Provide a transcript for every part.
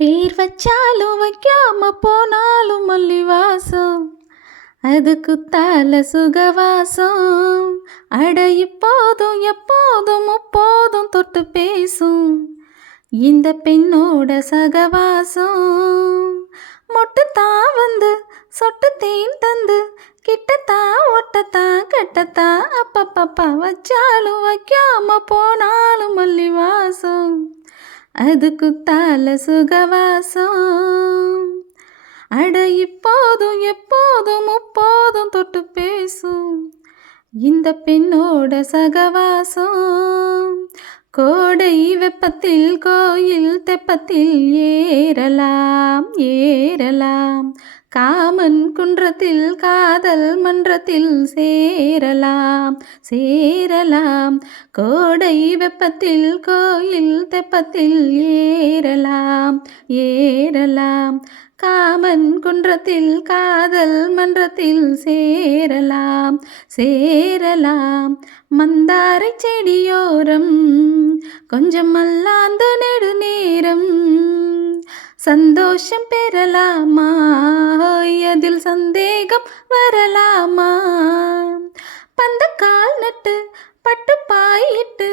பேர் வச்சாலும் வைக்காம போனாலும் மல்லி வாசம், அது குத்தால சுகவாசம். அட இப்போதும் எப்போதும் முப்போதும் தொட்டு பேசும் இந்த பெண்ணோட சகவாசம். மொட்டுத்தான் வந்து சொட்டு தேன் தந்து கிட்டத்தான் ஒட்டத்தான் கட்டத்தான் அப்பப்பப்பா வச்சாலும் வைக்காம போனாலும் மல்லி வாசம், அது குத்தால சுகவாசம். அட இப்போதும் எப்போதும் முப்போதும் தொட்டு பேசும் இந்த பெண்ணோட சகவாசம். கோடை வெப்பத்தில் கோயில் தெப்பத்தில் ஏறலாம் ஏறலாம், காமன் குன்றத்தில் காதல் மன்றத்தில் சேரலாம் சேரலாம். கோடை வெப்பத்தில் கோயில் தெப்பத்தில் ஏறலாம் ஏறலாம், காமன் குன்றத்தில் காதல் மன்றத்தில் சேரலாம் சேரலாம். மந்தாரை செடியோரம் கொஞ்சம் மல்லாந்து நெடுநேரம் சந்தோஷம் பெறலாமா, அதில் சந்தேகம் வரலாமா. பந்தக்கால் நட்டு பட்டு பாயிட்டு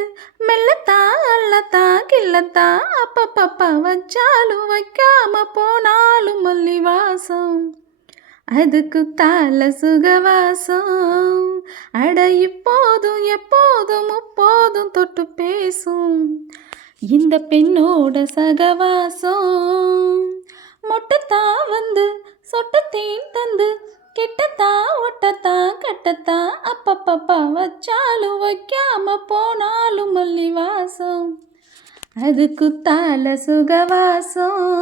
மெல்லத்தான் அல்லத்தான் கில்லத்தான் அப்பப்பப்பா வச்சாலும் வைக்காம போனாலும் மல்லி வாசம், அது குத்தால சுகவாசம். அட இப்போதும் எப்போதும் முப்போதும் தொட்டு பேசும் இந்த பெண்ணோட சகவாசம். மொட்டத்தான் வந்து சொட்டு தேன் தந்து கிட்டத்தான் ஒட்டத்தான் கட்டத்தான் அப்பப்பப்பா வச்சாலும் வைக்காம போனாலும் மல்லி வாசம், அது குத்தால சுகவாசம்.